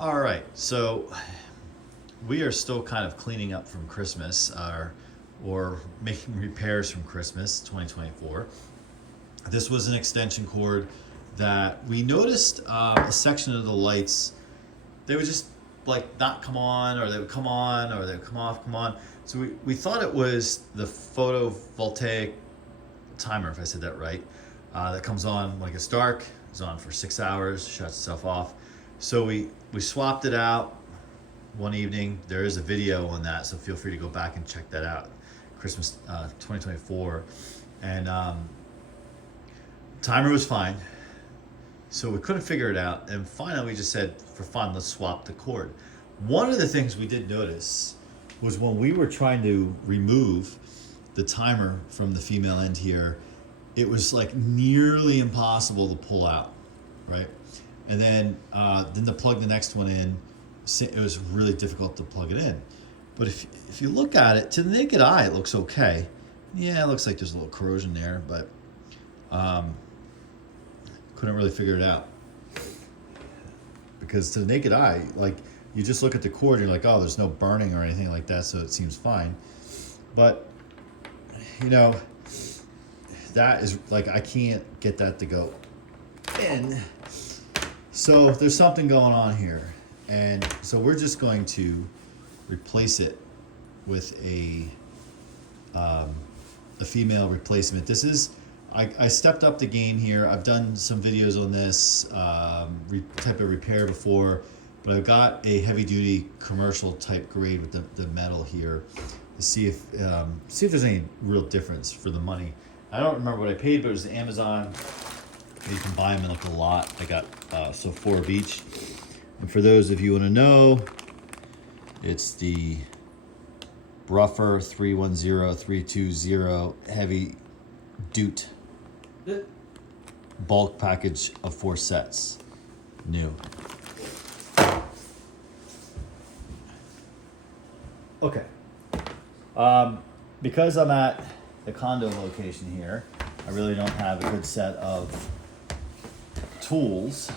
All right, so we are still kind of cleaning up from Christmas, or making repairs from Christmas 2024. This was an extension cord that we noticed a section of the lights, they would just like not come on, or they would come on, or they would come off, come on. So we thought it was the photovoltaic timer, if I said that right, that comes on like it's dark, it's on for 6 hours, shuts itself off. So we swapped it out one evening. There is a video on that, so feel free to go back and check that out. Christmas 2024. And timer was fine. So we couldn't figure it out. And finally we just said, for fun, let's swap the cord. One of the things we did notice was when we were trying to remove the timer from the female end here, it was like nearly impossible to pull out, right? And then to plug the next one in, it was really difficult to plug it in. But if you look at it, to the naked eye, it looks okay. Yeah, it looks like there's a little corrosion there, but couldn't really figure it out. Because to the naked eye, like, you just look at the cord and you're like, oh, there's no burning or anything like that, so it seems fine. But, you know, that is, like, I can't get that to go in. So there's something going on here. And so we're just going to replace it with a female replacement. This is, I stepped up the game here. I've done some videos on this type of repair before, but I've got a heavy duty commercial type grade with the metal here to see if there's any real difference for the money. I don't remember what I paid, but it was Amazon. You can buy them in like a lot. I got 4 of each. And for those of you who want to know, it's the Bruffer 310320 heavy duty bulk package of 4 sets, new. Okay. Because I'm at the condo location here, I really don't have a good set of tools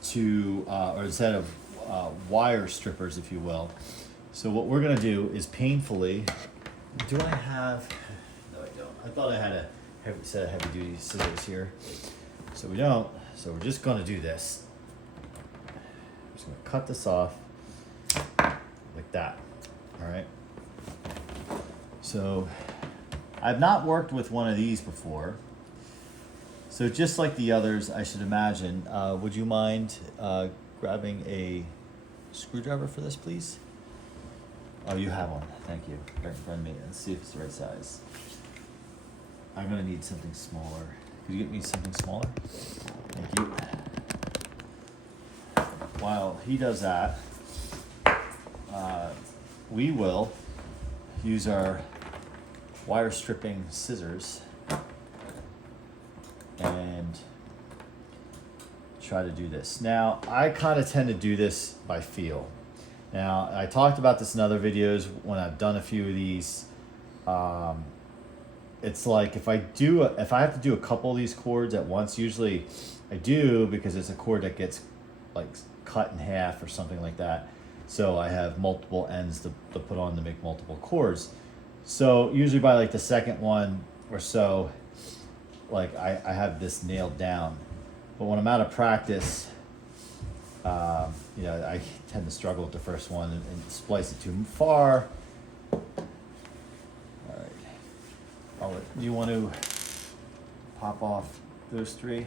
to, or a set of wire strippers, if you will. So what we're gonna do is painfully, do I have, no I don't. I thought I had a set of heavy duty scissors here. So we don't, so we're just gonna do this. I'm just gonna cut this off like that, all right? So I've not worked with one of these before. So just like the others, I should imagine, would you mind grabbing a screwdriver for this, please? Oh, you have one. Thank you. Right in front of me. Let's see if it's the right size. I'm gonna need something smaller. Could you get me something smaller? Thank you. While he does that, we will use our wire stripping scissors and try to do this. Now, I kind of tend to do this by feel. Now, I talked about this in other videos when I've done a few of these. It's like if I have to do a couple of these cords at once, usually I do because it's a cord that gets like cut in half or something like that. So I have multiple ends to put on to make multiple cords. So usually by like the second one or so, like I have this nailed down. But when I'm out of practice, you know, I tend to struggle with the first one and splice it too far. All right. Do you want to pop off those 3?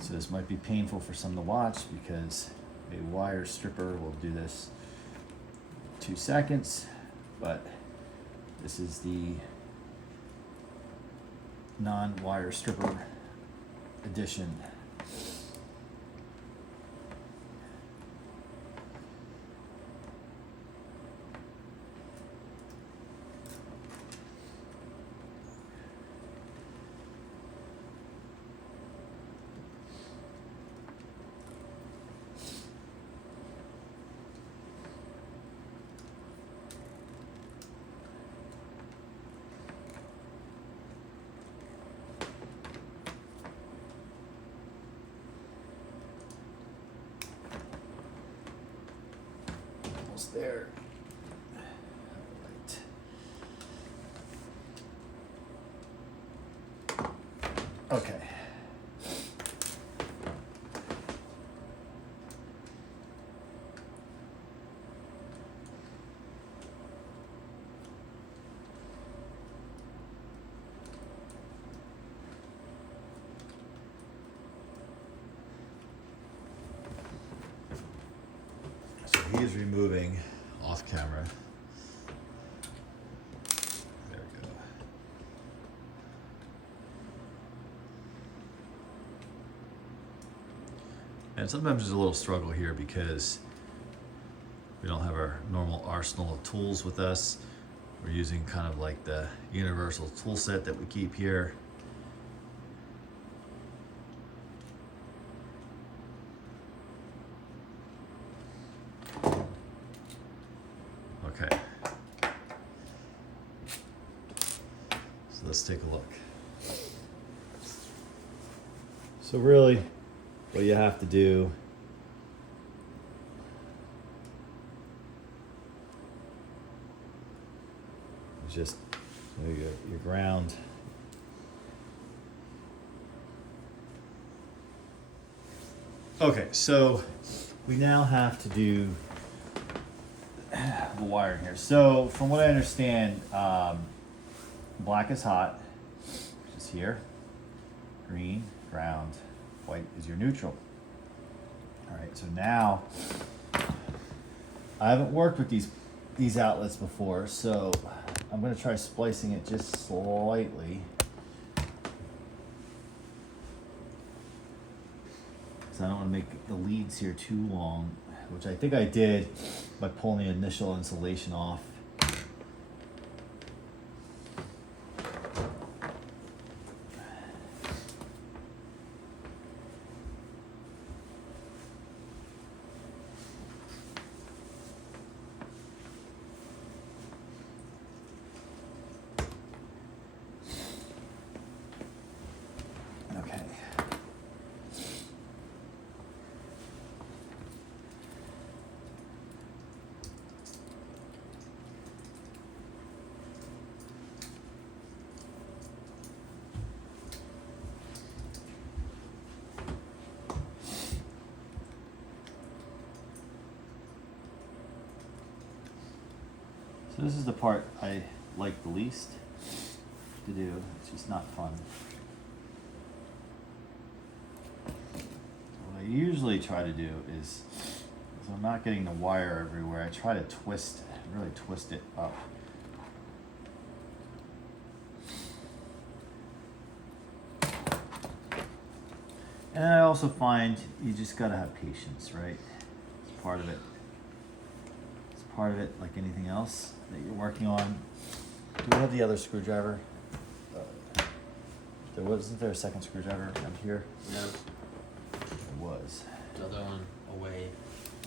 So this might be painful for some to watch because a wire stripper will do this 2 seconds, but this is the non-wire stripper edition. almost there. All right. Okay. He is removing off camera. There we go. And sometimes there's a little struggle here because we don't have our normal arsenal of tools with us. We're using kind of like the universal tool set that we keep here. Okay. So let's take a look. So really, what you have to do is just your ground. Okay, so we now have to do the wiring here. So from what I understand, black is hot, which is here. Green, ground, white is your neutral. All right, so now I haven't worked with these outlets before, so I'm going to try splicing it just slightly. So I don't want to make the leads here too long, which I think I did by pulling the initial insulation off. Okay. So this is the part I like the least to do. It's just not fun. What I usually try to do is I'm not getting the wire everywhere. I try to really twist it up. And I also find you just gotta have patience, right? It's part of it. It's part of it, like anything else that you're working on. Do we have the other screwdriver? Wasn't there a second screwdriver around here? No, There was. the other one away.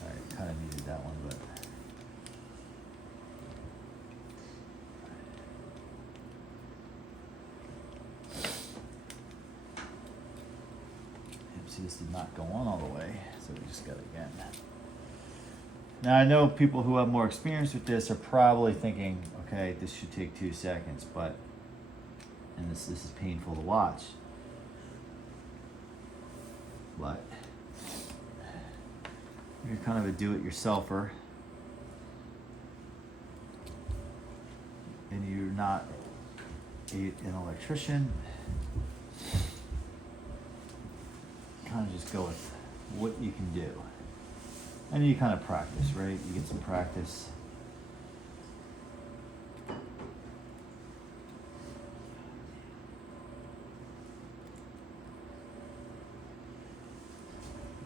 Alright, kind of needed that one, but. See, this did not go on all the way, so we just got it again. Now I know people who have more experience with this are probably thinking, okay, this should take 2 seconds, but, and this is painful to watch. But you're kind of a do-it-yourselfer, and you're not an electrician. Kind of just go with what you can do, and you kind of practice, right? You get some practice.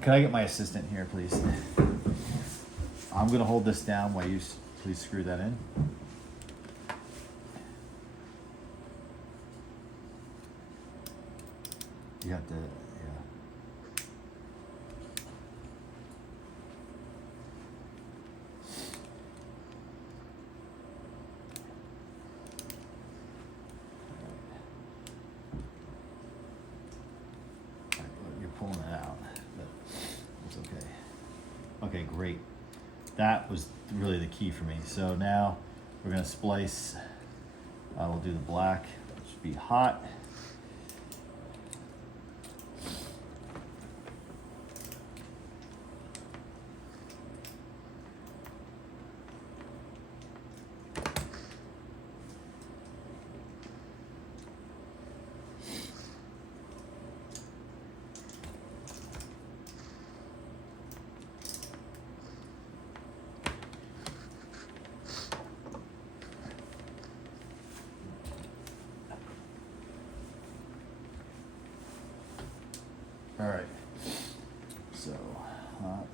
Can I get my assistant here, please? I'm gonna hold this down while you please screw that in. You have to. Pulling it out, but it's okay. Okay, great. that was really the key for me. So now we're gonna splice, we'll do the black, which should be hot. All right, so hot.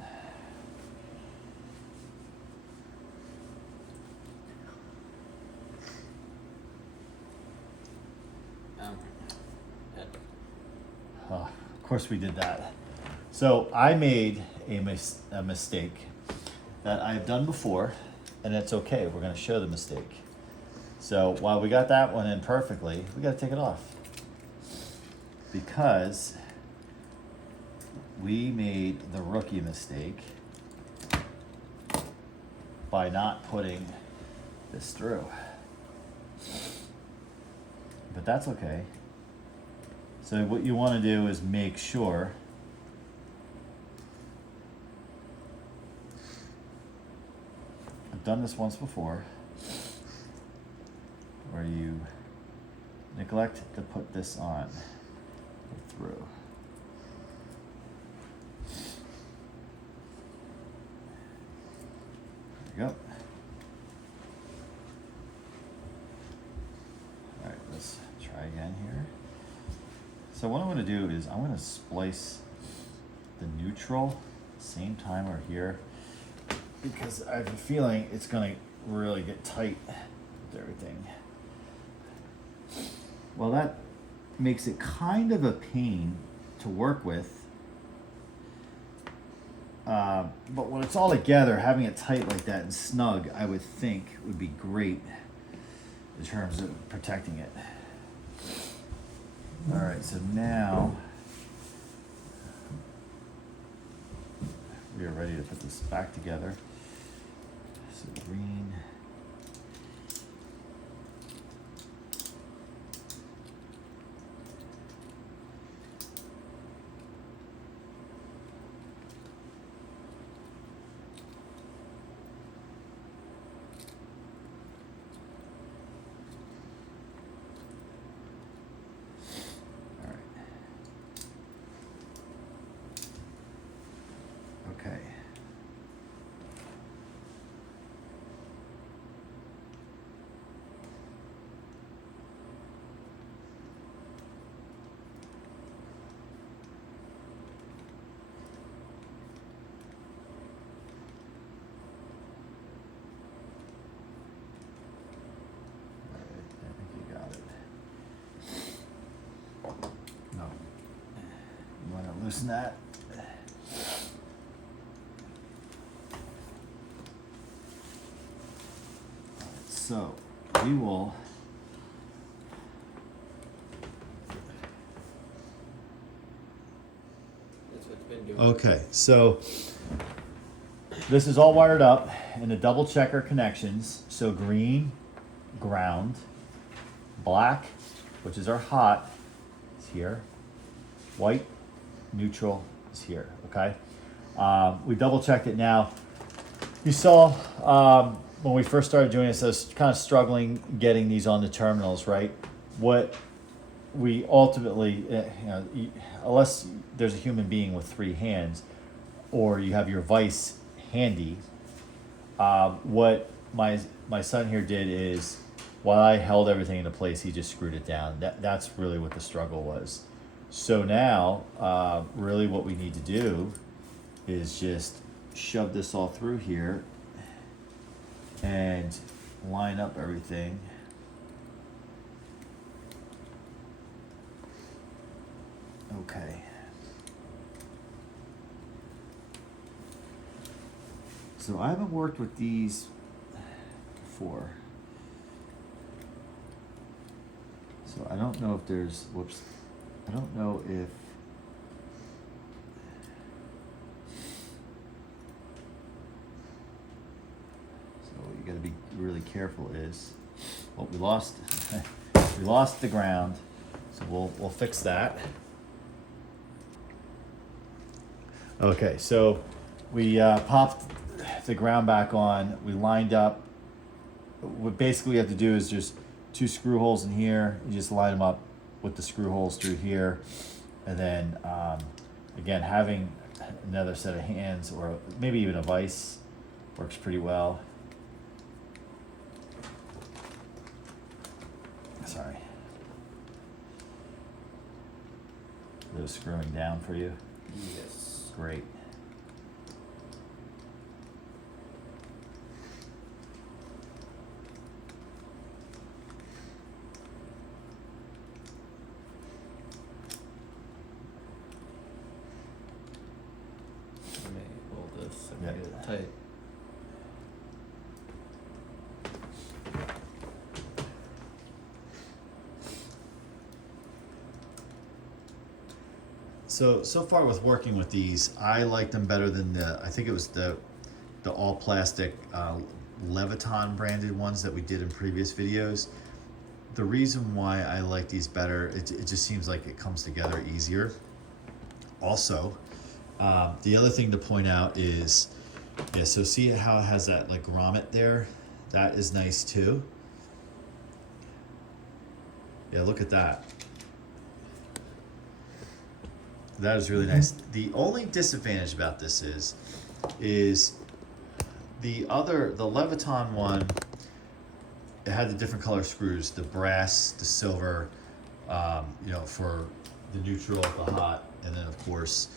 Of course we did that. So I made a mistake that I've done before, and it's okay. We're going to show the mistake. So while we got that one in perfectly, we got to take it off because we made the rookie mistake by not putting this through. But that's okay. So what you want to do is make sure I've done this once before where you neglect to put this on or through. There you go. All right, let's try again here. So what I'm going to do is I'm going to splice the neutral same time we're here because I have a feeling it's going to really get tight with everything. Well, that makes it kind of a pain to work with. But when it's all together, having it tight like that and snug, I would think would be great in terms of protecting it. All right, so now we are ready to put this back together. So green. Okay. I think you got it. No. You want to loosen that? So we will That's what it's been doing. okay, so this is all wired up in the double checker connections. So green, ground, black, which is our hot, is here. White, neutral is here, okay? We double checked it now. You saw when we first started doing this, I was kind of struggling getting these on the terminals, right? What we ultimately, unless there's a human being with 3 hands, or you have your vise handy, what my son here did is, while I held everything into place, he just screwed it down. That's really what the struggle was. So now, really what we need to do is just shove this all through here and line up everything. Okay. So I haven't worked with these before. So I don't know if there's, whoops, I don't know if you got to be really careful is, well, we lost we lost the ground, so we'll fix that. Okay, so we popped the ground back on. We lined up. What basically we have to do is just 2 screw holes in here. You just line them up with the screw holes through here, and then again, having another set of hands or maybe even a vise works pretty well. Sorry. Those screwing down for you? Yes. Great. Let me hold this and Yeah. get it tight. So far with working with these, I like them better than I think it was the all plastic Leviton branded ones that we did in previous videos. The reason why I like these better, it just seems like it comes together easier. Also, the other thing to point out is, yeah, so see how it has that like grommet there? That is nice too. Yeah, look at that. That is really nice. The only disadvantage about this is the Leviton one, it had the different color screws, the brass, the silver, you know, for the neutral, the hot, and then of course,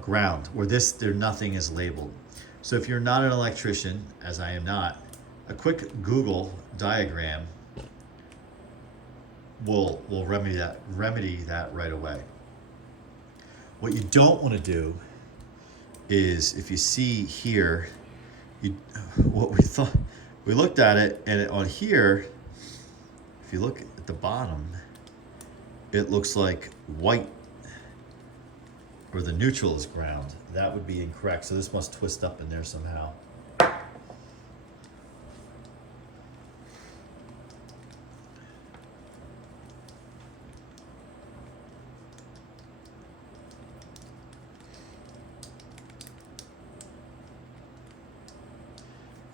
ground. Where nothing is labeled. So if you're not an electrician, as I am not, a quick Google diagram will remedy that right away. What you don't want to do is, if you see here, we looked at it, and on here, if you look at the bottom, it looks like white, or the neutral is ground. That would be incorrect, so this must twist up in there somehow.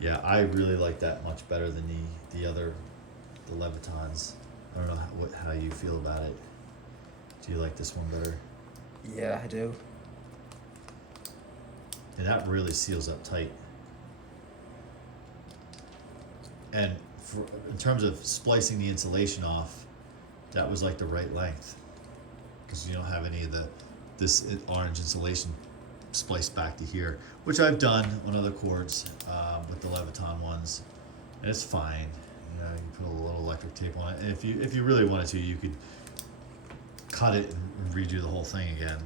Yeah, I really like that much better than the Levitons. I don't know how you feel about it. Do you like this one better? Yeah, I do. And that really seals up tight. And in terms of splicing the insulation off, that was like the right length, because you don't have any of this orange insulation spliced back to here, which I've done on other cords with the Leviton ones, and it's fine. You know, you put a little electric tape on it, and if you really wanted to, you could cut it and redo the whole thing again.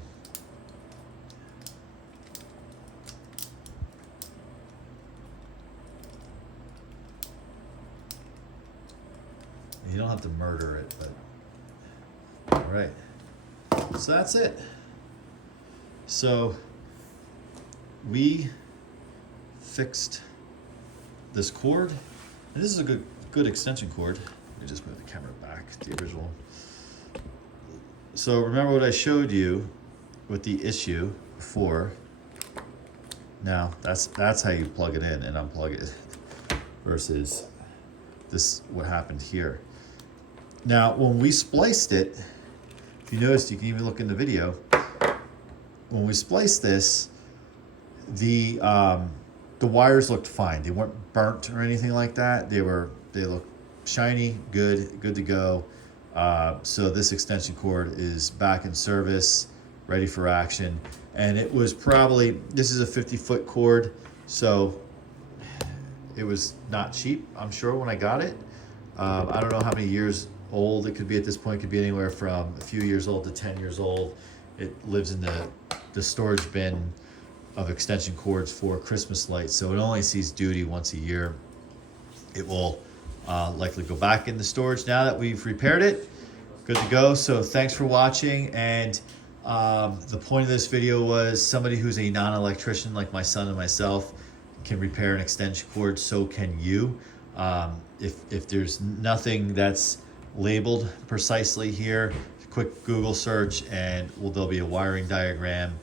You don't have to murder it, but all right. So that's it. So we fixed this cord, and this is a good extension cord. Let me just move the camera back to the original. So remember what I showed you with the issue before. Now that's how you plug it in and unplug it, versus this what happened here. Now when we spliced it, if you noticed, you can even look in the video, when we spliced this, the wires looked fine. They weren't burnt or anything like that. They looked shiny, good to go. So this extension cord is back in service, ready for action. And it was probably, this is a 50-foot cord, so it was not cheap, I'm sure, when I got it. I don't know how many years old it could be at this point. It could be anywhere from a few years old to 10 years old. It lives in the storage bin of extension cords for Christmas lights, so it only sees duty once a year. It will likely go back in the storage now that we've repaired it. Good to go. So thanks for watching, and the point of this video was somebody who's a non-electrician like my son and myself can repair an extension cord, so can you. If there's nothing that's labeled precisely here, quick Google search and there'll be a wiring diagram.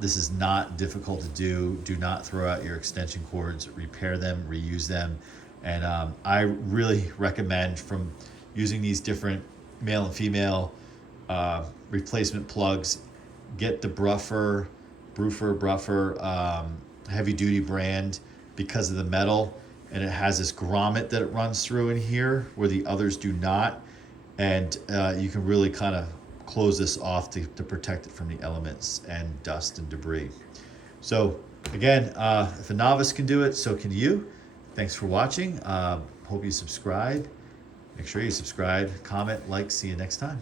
This is not difficult to do. Do not throw out your extension cords, repair them, reuse them. And I really recommend, from using these different male and female replacement plugs, get the Bruffer heavy duty brand, because of the metal, and it has this grommet that it runs through in here where the others do not. And you can really kind of close this off to protect it from the elements and dust and debris. So again, if a novice can do it, so can you. Thanks for watching. Hope you subscribe. Make sure you subscribe, comment, like. See you next time.